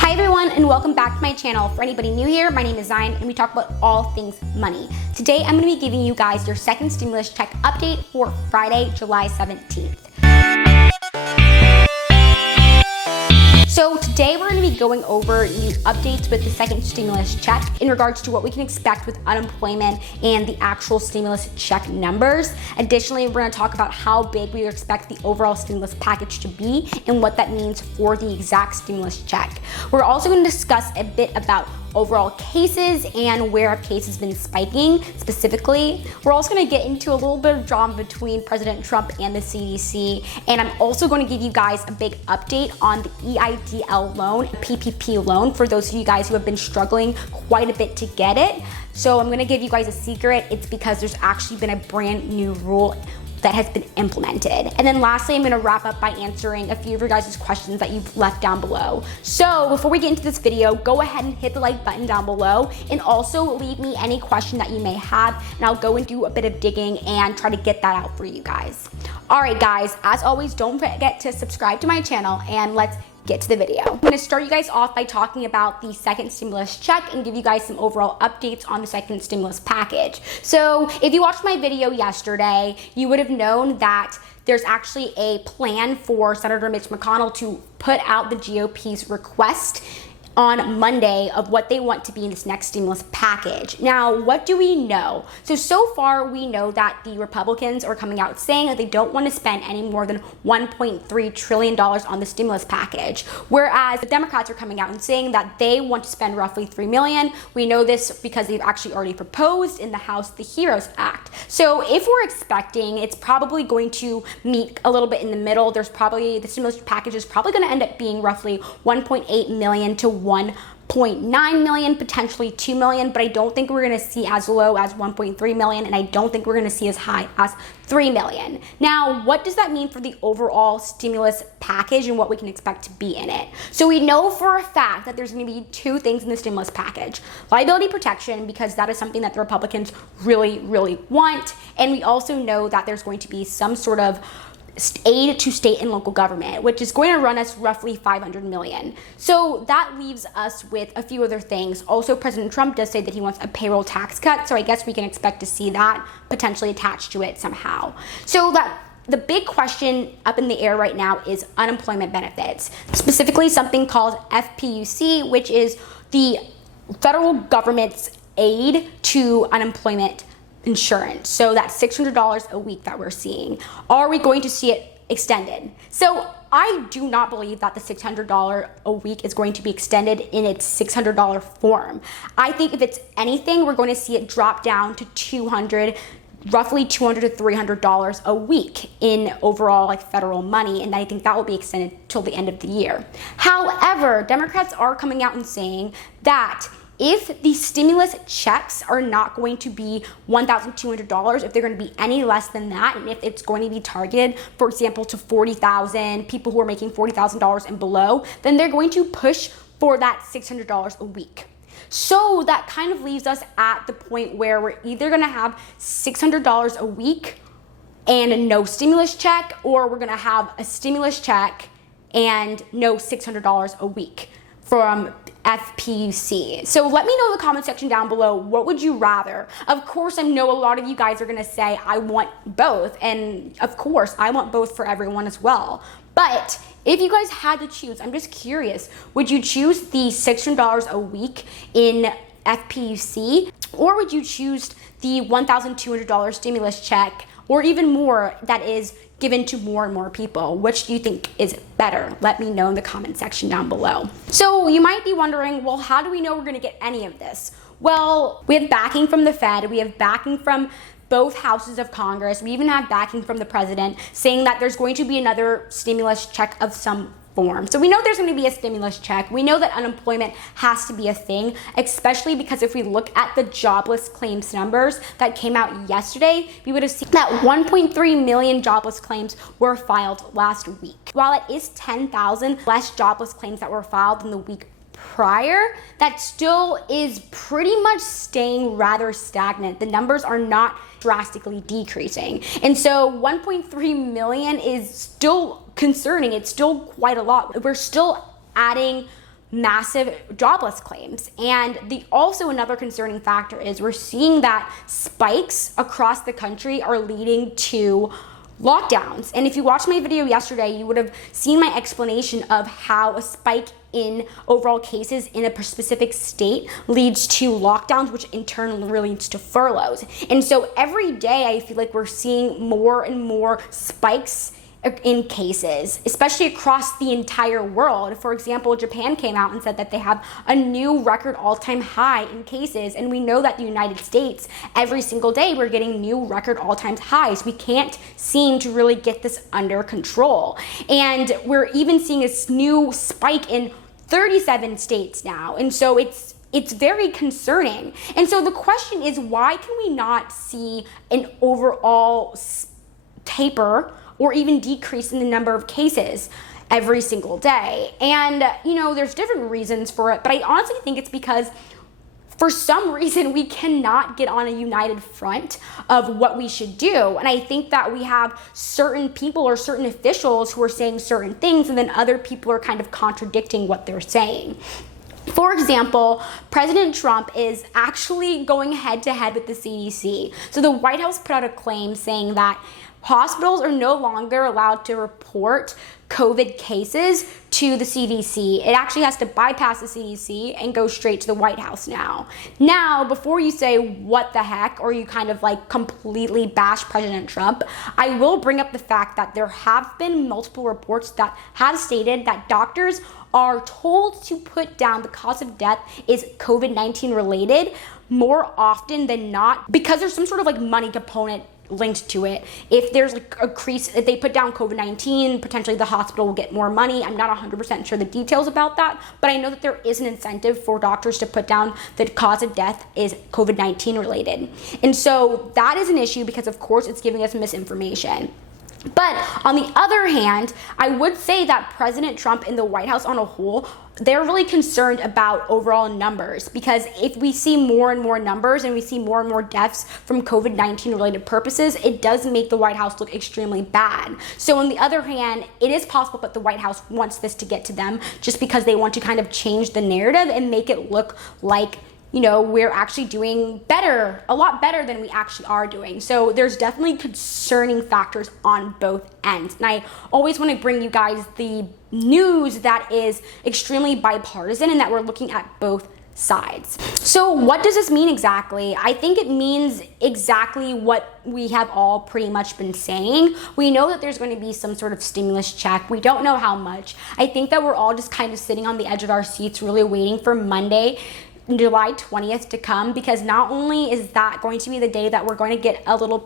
Hi everyone, and welcome back to my channel. For anybody new here, my name is Zion and we talk about all things money. Today I'm going to be giving you guys your second stimulus check update for Friday, July 17th. So today we're going to be going over new updates with the second stimulus check in regards to what we can expect with unemployment and the actual stimulus check numbers. Additionally, we're going to talk about how big we expect the overall stimulus package to be and what that means for the exact stimulus check. We're also going to discuss a bit about overall cases and where a case has been spiking specifically. We're also going to get into a little bit of drama between President Trump and the CDC, and I'm also going to give you guys a big update on the EIDL loan, PPP loan, for those of you guys who have been struggling quite a bit to get it. So I'm going to give you guys a secret. It's because there's actually been a brand new rule that has been implemented. And then lastly, I'm gonna wrap up by answering a few of your guys' questions that you've left down below. So before we get into this video, go ahead and hit the like button down below and also leave me any question that you may have, and I'll go and do a bit of digging and try to get that out for you guys. All right guys, as always, don't forget to subscribe to my channel and let's get to the video. I'm gonna start you guys off by talking about the second stimulus check and give you guys some overall updates on the second stimulus package. So if you watched my video yesterday, you would have known that there's actually a plan for Senator Mitch McConnell to put out the GOP's request on Monday of what they want to be in this next stimulus package. Now, what do we know? So far we know that the Republicans are coming out saying that they don't want to spend any more than $1.3 trillion on the stimulus package, whereas the Democrats are coming out and saying that they want to spend roughly $3 million. We know this because they've actually already proposed in the House the HEROES Act. So if we're expecting, it's probably going to meet a little bit in the middle. The stimulus package is probably going to end up being roughly 1.8 million to 1.9 million, potentially 2 million, but I don't think we're going to see as low as 1.3 million, and I don't think we're going to see as high as 3 million. Now, what does that mean for the overall stimulus package and what we can expect to be in it? So we know for a fact that there's going to be two things in the stimulus package: liability protection, because that is something that the Republicans really, really want, and we also know that there's going to be some sort of aid to state and local government, which is going to run us roughly $500 million. So that leaves us with a few other things. Also, President Trump does say that he wants a payroll tax cut, so I guess we can expect to see that potentially attached to it somehow. So the big question up in the air right now is unemployment benefits, specifically something called FPUC, which is the federal government's aid to unemployment insurance. So that's $600 a week that we're seeing. Are we going to see it extended? So I do not believe that the $600 a week is going to be extended in its $600 form. I think if it's anything, we're going to see it drop down to roughly $200 to $300 a week in overall federal money, and I think that will be extended till the end of the year. However, Democrats are coming out and saying that if the stimulus checks are not going to be $1,200, if they're going to be any less than that, and if it's going to be targeted, for example, to 40,000 people who are making $40,000 and below, then they're going to push for that $600 a week. So that kind of leaves us at the point where we're either going to have $600 a week and no stimulus check, or we're going to have a stimulus check and no $600 a week from FPUC. So let me know in the comment section down below, what would you rather? Of course, I know a lot of you guys are gonna say, I want both, and of course, I want both for everyone as well. But if you guys had to choose, I'm just curious, would you choose the $600 a week in FPUC, or would you choose the $1,200 stimulus check, or even more, that is given to more and more people? Which do you think is better? Let me know in the comment section down below. So you might be wondering, well, how do we know we're gonna get any of this? Well, we have backing from the Fed, we have backing from both houses of Congress, we even have backing from the president saying that there's going to be another stimulus check of some form. So we know there's going to be a stimulus check. We know that unemployment has to be a thing, especially because if we look at the jobless claims numbers that came out yesterday, we would have seen that 1.3 million jobless claims were filed last week. While it is 10,000 less jobless claims that were filed than the week prior, that still is pretty much staying rather stagnant. The numbers are not drastically decreasing. And so 1.3 million is still concerning. It's still quite a lot. We're still adding massive jobless claims. And also another concerning factor is we're seeing that spikes across the country are leading to lockdowns. And if you watched my video yesterday, you would have seen my explanation of how a spike in overall cases in a specific state leads to lockdowns, which in turn leads to furloughs. And so every day I feel like we're seeing more and more spikes in cases, especially across the entire world. For example, Japan came out and said that they have a new record all-time high in cases, and we know that the United States, every single day we're getting new record all-time highs. We can't seem to really get this under control. And we're even seeing this new spike in 37 states now. And so it's very concerning. And so the question is, why can we not see an overall taper or even decrease in the number of cases every single day? And, there's different reasons for it, but I honestly think it's because for some reason we cannot get on a united front of what we should do. And I think that we have certain people or certain officials who are saying certain things, and then other people are kind of contradicting what they're saying. For example, President Trump is actually going head to head with the CDC. So the White House put out a claim saying that hospitals are no longer allowed to report COVID cases to the CDC. It actually has to bypass the CDC and go straight to the White House now. Now, before you say what the heck, or you kind of completely bash President Trump, I will bring up the fact that there have been multiple reports that have stated that doctors are told to put down the cause of death is COVID-19 related more often than not, because there's some sort of money component linked to it. If there's if they put down COVID-19, potentially the hospital will get more money. I'm not 100% sure the details about that, but I know that there is an incentive for doctors to put down the cause of death is COVID-19 related. And so that is an issue because of course it's giving us misinformation. But on the other hand, I would say that President Trump and the White House on a whole, they're really concerned about overall numbers, because if we see more and more numbers and we see more and more deaths from COVID-19 related purposes, it does make the White House look extremely bad. So on the other hand, it is possible that the White House wants this to get to them just because they want to kind of change the narrative and make it look like we're actually doing better, a lot better than we actually are doing. So there's definitely concerning factors on both ends. And I always want to bring you guys the news that is extremely bipartisan and that we're looking at both sides. So what does this mean exactly? I think it means exactly what we have all pretty much been saying. We know that there's going to be some sort of stimulus check. We don't know how much. I think that we're all just kind of sitting on the edge of our seats, really waiting for Monday, July 20th to come, because not only is that going to be the day that we're going to get a little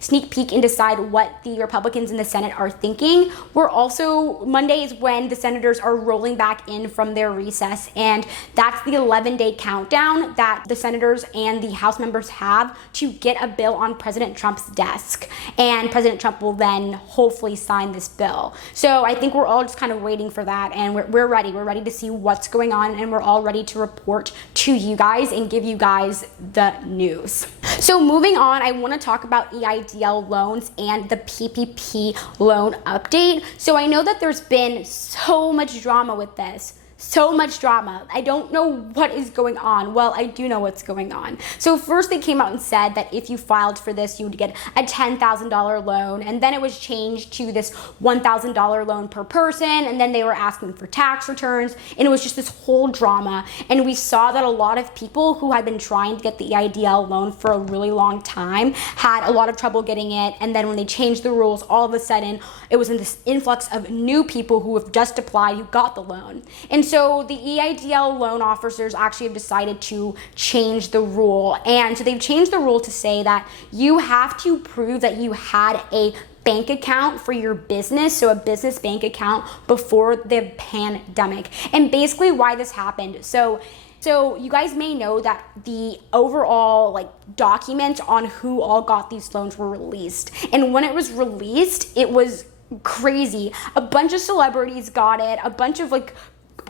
sneak peek and decide what the Republicans in the Senate are thinking, Monday is when the senators are rolling back in from their recess, and that's the 11-day countdown that the senators and the House members have to get a bill on President Trump's desk, and President Trump will then hopefully sign this bill. So I think we're all just kind of waiting for that, and we're ready. We're ready to see what's going on, and we're all ready to report to you guys and give you guys the news. So moving on, I want to talk about EIDL loans and the PPP loan update. So I know that there's been so much drama with this. So much drama. I don't know what is going on. Well, I do know what's going on. So first they came out and said that if you filed for this, you would get a $10,000 loan. And then it was changed to this $1,000 loan per person. And then they were asking for tax returns. And it was just this whole drama. And we saw that a lot of people who had been trying to get the EIDL loan for a really long time had a lot of trouble getting it. And then when they changed the rules, all of a sudden, it was in this influx of new people who have just applied who got the loan. And so the EIDL loan officers actually have decided to change the rule. And so they've changed the rule to say that you have to prove that you had a bank account for your business, so a business bank account before the pandemic. And basically why this happened. So you guys may know that the overall documents on who all got these loans were released. And when it was released, it was crazy. A bunch of celebrities got it, a bunch of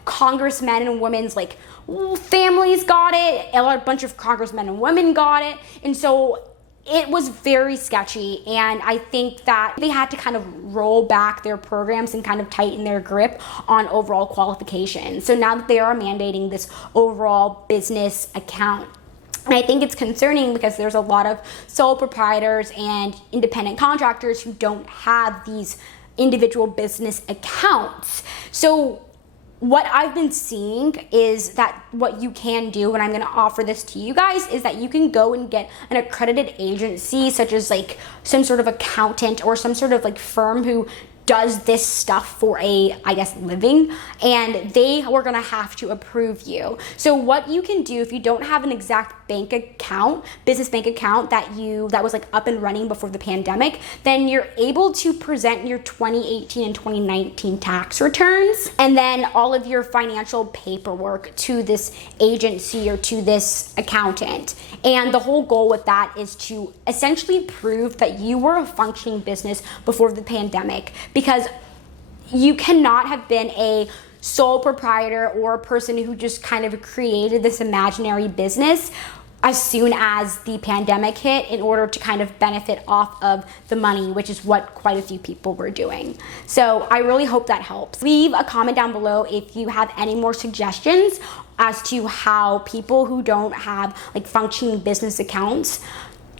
congressmen and women's families got it, a bunch of congressmen and women got it. And so it was very sketchy, and I think that they had to kind of roll back their programs and kind of tighten their grip on overall qualifications. So now that they are mandating this overall business account, and I think it's concerning because there's a lot of sole proprietors and independent contractors who don't have these individual business accounts. So what I've been seeing is that what you can do, and I'm going to offer this to you guys, is that you can go and get an accredited agency, such as like some sort of accountant or some sort of like firm who does this stuff for a, I guess, living, and they were gonna have to approve you. So what you can do if you don't have an exact bank account, business bank account that was like up and running before the pandemic, then you're able to present your 2018 and 2019 tax returns and then all of your financial paperwork to this agency or to this accountant. And the whole goal with that is to essentially prove that you were a functioning business before the pandemic, because you cannot have been a sole proprietor or a person who just kind of created this imaginary business as soon as the pandemic hit in order to kind of benefit off of the money, which is what quite a few people were doing. So I really hope that helps. Leave a comment down below if you have any more suggestions as to how people who don't have like functioning business accounts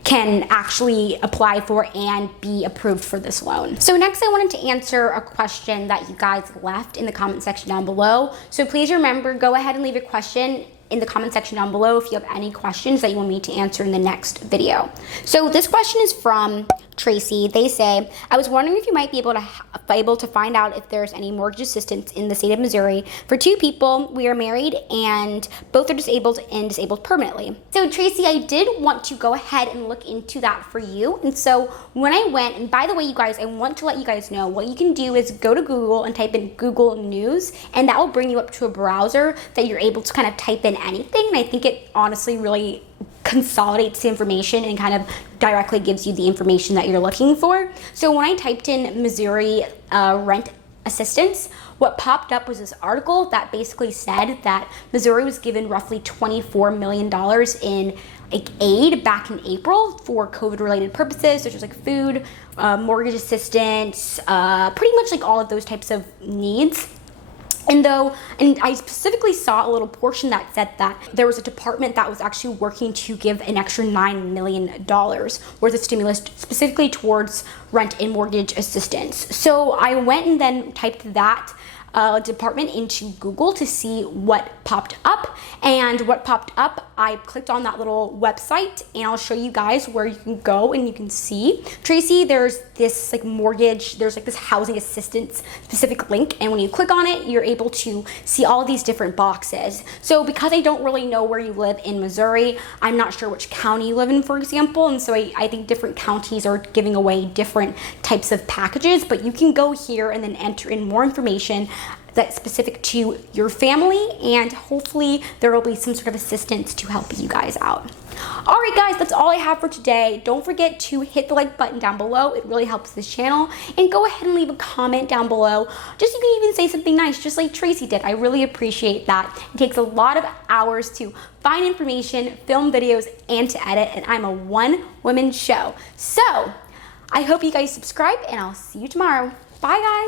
can actually apply for and be approved for this loan. So next I wanted to answer a question that you guys left in the comment section down below. So please remember, go ahead and leave a question in the comment section down below if you have any questions that you want me to answer in the next video. So this question is from Tracy. They say, I was wondering if you might be able to find out if there's any mortgage assistance in the state of Missouri for two people. We are married and both are disabled and disabled permanently. So Tracy, I did want to go ahead and look into that for you. And so when I went, and by the way, you guys, I want to let you guys know what you can do is go to Google and type in Google News, and that will bring you up to a browser that you're able to kind of type in anything. And I think it honestly really consolidates the information and kind of directly gives you the information that you're looking for. So when I typed in Missouri rent assistance, what popped up was this article that basically said that Missouri was given roughly $24 million in like aid back in April for COVID related purposes, such as like food, mortgage assistance, pretty much like all of those types of needs. And I specifically saw a little portion that said that there was a department that was actually working to give an extra $9 million worth of stimulus specifically towards rent and mortgage assistance. So I went and then typed that department into Google to see what popped up, and what popped up, I clicked on that little website, and I'll show you guys where you can go and you can see, Tracy, there's this like mortgage, there's like this housing assistance specific link, and when you click on it, you're able to see all of these different boxes. So because I don't really know where you live in Missouri, I'm not sure which county you live in, for example, and so I think different counties are giving away different types of packages, but you can go here and then enter in more information that's specific to your family, and hopefully there will be some sort of assistance to help you guys out. All right guys, that's all I have for today. Don't forget to hit the like button down below. It really helps this channel. And go ahead and leave a comment down below. Just you can even say something nice, just like Tracy did. I really appreciate that. It takes a lot of hours to find information, film videos, and to edit, and I'm a one-woman show. So I hope you guys subscribe, and I'll see you tomorrow. Bye guys.